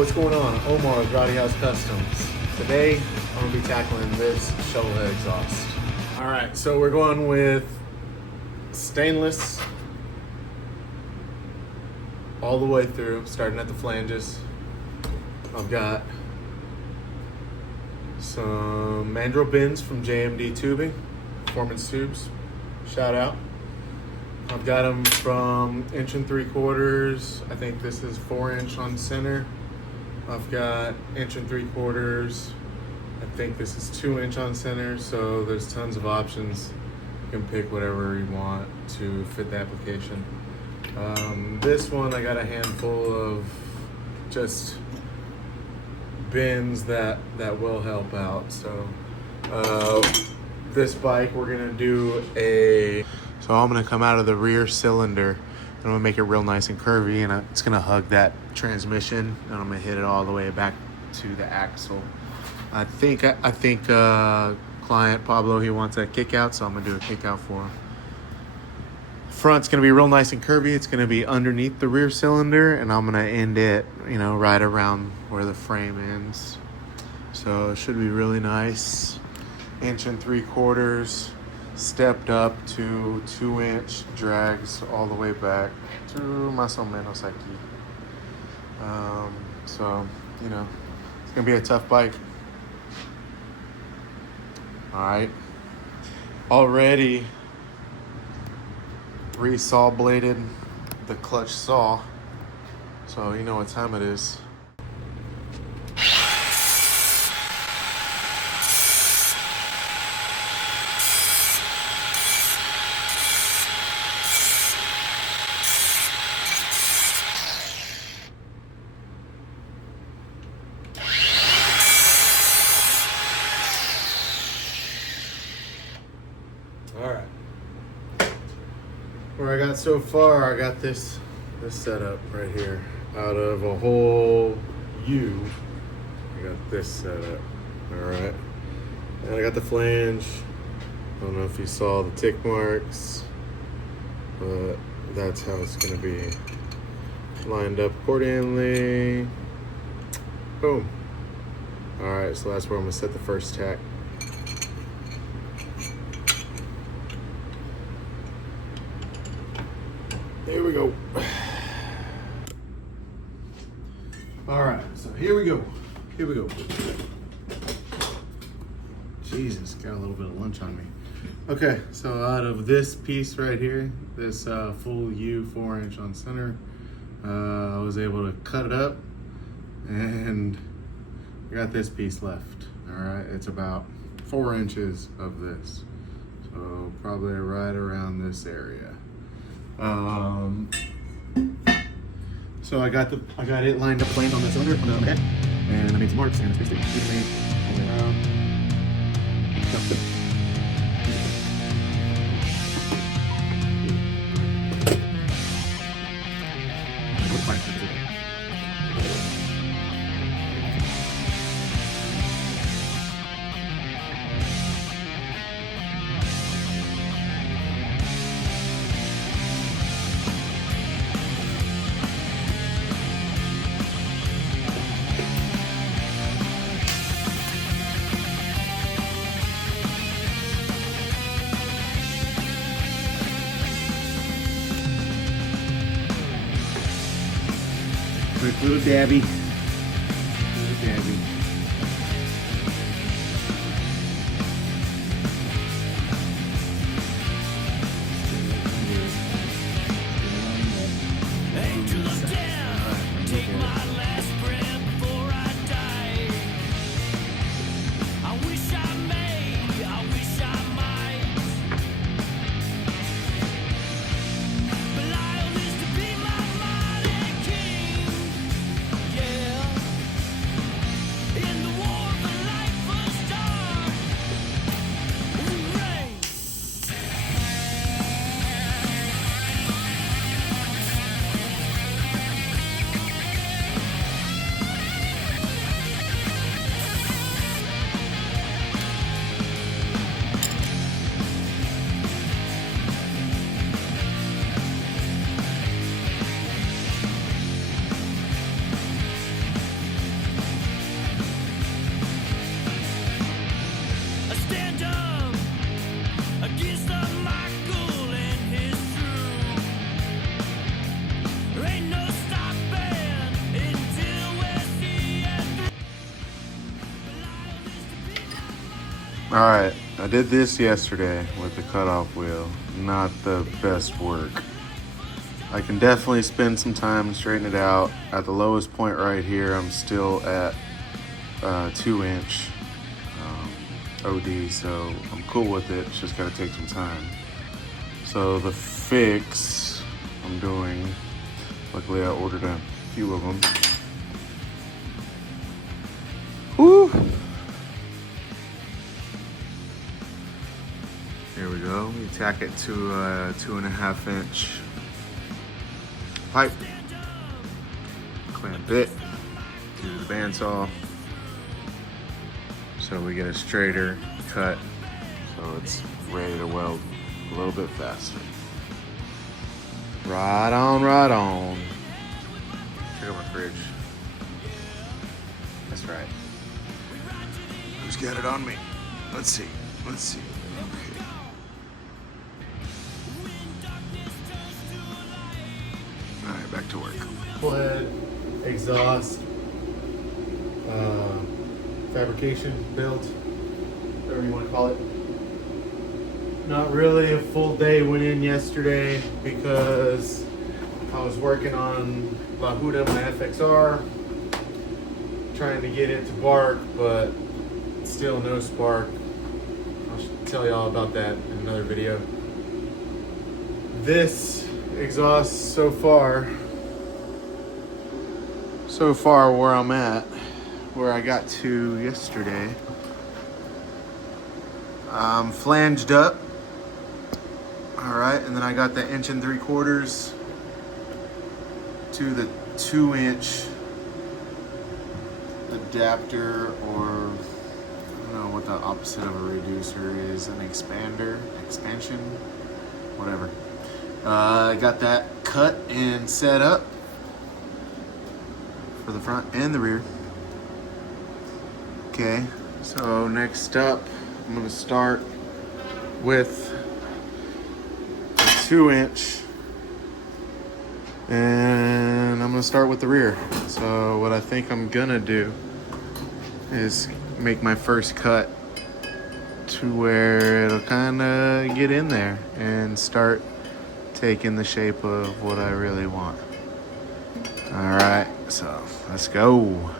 what's going on? Omar with Rowdy House Customs. Today, I'm gonna be tackling this shovel head exhaust. All right, so we're going with stainless all the way through, starting at the flanges. I've got some mandrel bins from JMD Tubing, Performance Tubes, shout out. I've got them from 1 3/4. I think this is 4" on center. I've got 1 3/4. I think this is 2" on center. So there's tons of options. You can pick whatever you want to fit the application. This one, I got a handful of just bins that will help out. So this bike, we're gonna do so I'm gonna come out of the rear cylinder and I'm gonna make it real nice and curvy, and it's gonna hug that transmission, and I'm gonna hit it all the way back to the axle. I think client Pablo, he wants that kick out, so I'm gonna do a kick out for him. Front's gonna be real nice and curvy. It's gonna be underneath the rear cylinder, and I'm gonna end it, right around where the frame ends. So it should be really nice. 1 3/4, stepped up to 2" drags all the way back to más o menos aquí. So, it's gonna be a tough bike. All right. Already re-saw bladed the clutch saw, so you know what time it is. All right. Where I got so far, I got this setup right here. Out of a whole U, I got this setup. All right. And I got the flange. I don't know if you saw the tick marks, but that's how it's gonna be lined up accordingly. Boom. All right, so that's where I'm gonna set the first tack. Here we go. All right, so here we go. Jesus, got a little bit of lunch on me. Okay, so out of this piece right here, this full U 4" on center, I was able to cut it up, and I got this piece left. All right, it's about 4" of this, so probably right around this area. So I got it lined up plain on the cylinder, okay, and I made some marks and I fixed it evenly all the way around. That's it. Quick little dabby. Yeah. All right, I did this yesterday with the cutoff wheel. Not the best work. I can definitely spend some time and straighten it out. At the lowest point right here, I'm still at 2-inch OD, so I'm cool with it. It's just gotta take some time. So the fix I'm doing, luckily I ordered a few of them. Woo! Here we go. We tack it to a 2.5-inch pipe. Clamp it to the bandsaw so we get a straighter cut, so it's ready to weld a little bit faster. Right on, right on. Check out my fridge. That's right. Who's got it on me? Let's see. Okay. All right, back to work. Pled, exhaust, fabrication build, whatever you want to call it. Not really a full day went in yesterday because I was working on La Huda, my FXR, trying to get it to bark, but still no spark. I'll tell y'all about that in another video. This exhaust so far where I'm at, where I got to yesterday, flanged up. All right, and then I got the 1 3/4 to the 2-inch adapter, or I don't know what the opposite of a reducer is, an expansion, whatever. I got that cut and set up for the front and the rear. Okay, so next up, I'm gonna start with the 2-inch, and I'm gonna start with the rear. So what I think I'm gonna do is make my first cut to where it'll kind of get in there and start taking the shape of what I really want. All right, so let's go.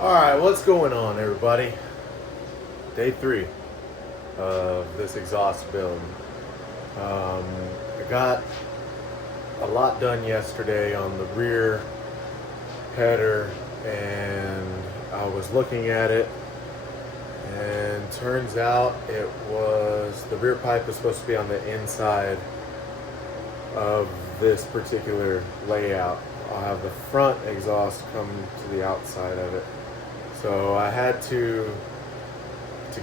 All right, what's going on, everybody? Day 3 of this exhaust build. I got a lot done yesterday on the rear header, and I was looking at it, and turns out it was, the rear pipe was supposed to be on the inside of this particular layout. I'll have the front exhaust come to the outside of it. So I had to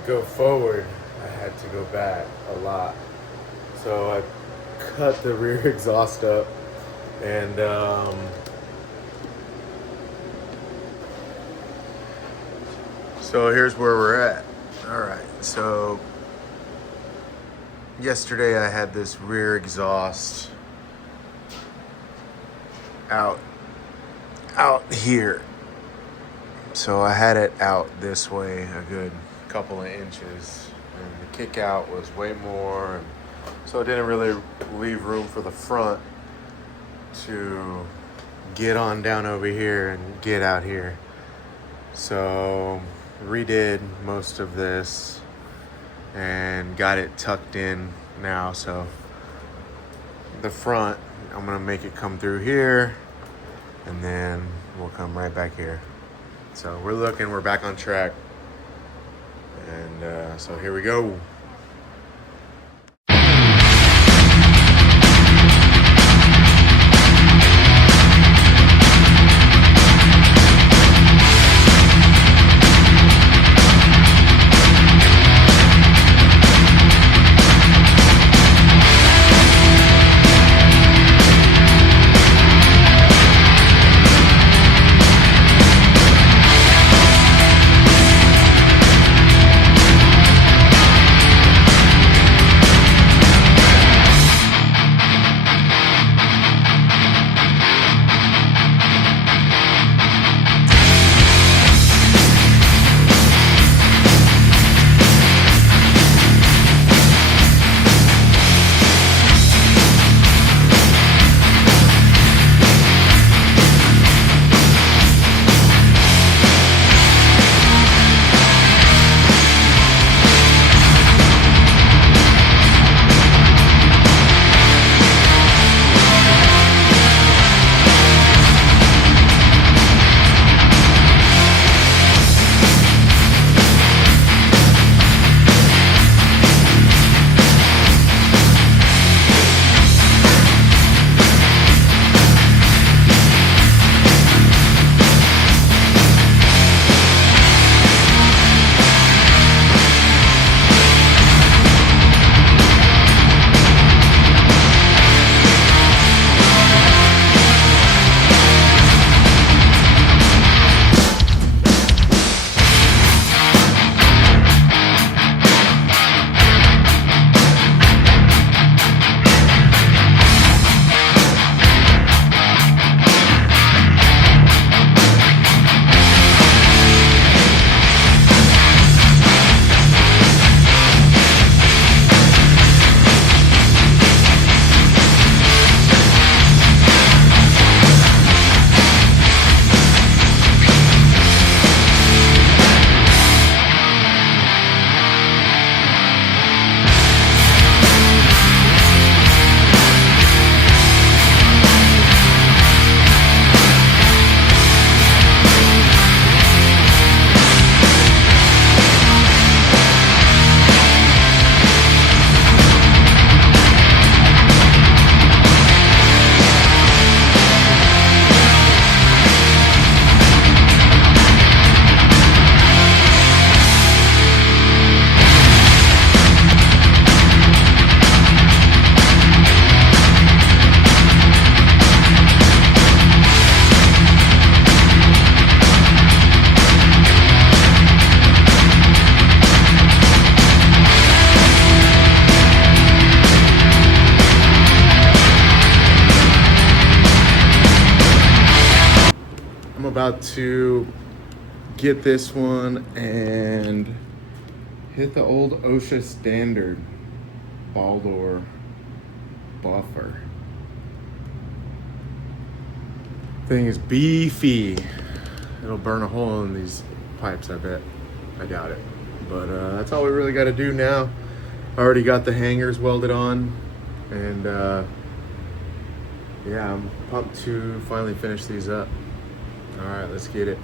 go forward, I had to go back a lot. So I cut the rear exhaust up, and so here's where we're at. All right, so yesterday I had this rear exhaust out here. So I had it out this way a good couple of inches, and the kick out was way more, and so it didn't really leave room for the front to get on down over here and get out here. So redid most of this and got it tucked in now, so the front, I'm gonna make it come through here, and then we'll come right back here. So we're back on track. And so here we go. About to get this one and hit the old OSHA standard ball door buffer. Thing is beefy. It'll burn a hole in these pipes, I bet. I doubt it. But that's all we really got to do now. I already got the hangers welded on, and yeah, I'm pumped to finally finish these up. All right, let's get it.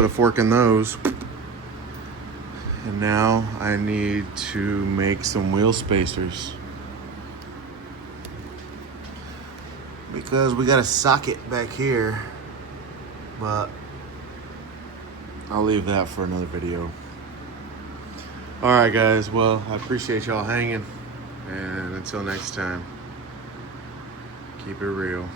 put a fork in those. And now I need to make some wheel spacers, because we got a socket back here, but I'll leave that for another video. All right, guys. Well, I appreciate y'all hanging, and until next time, keep it real.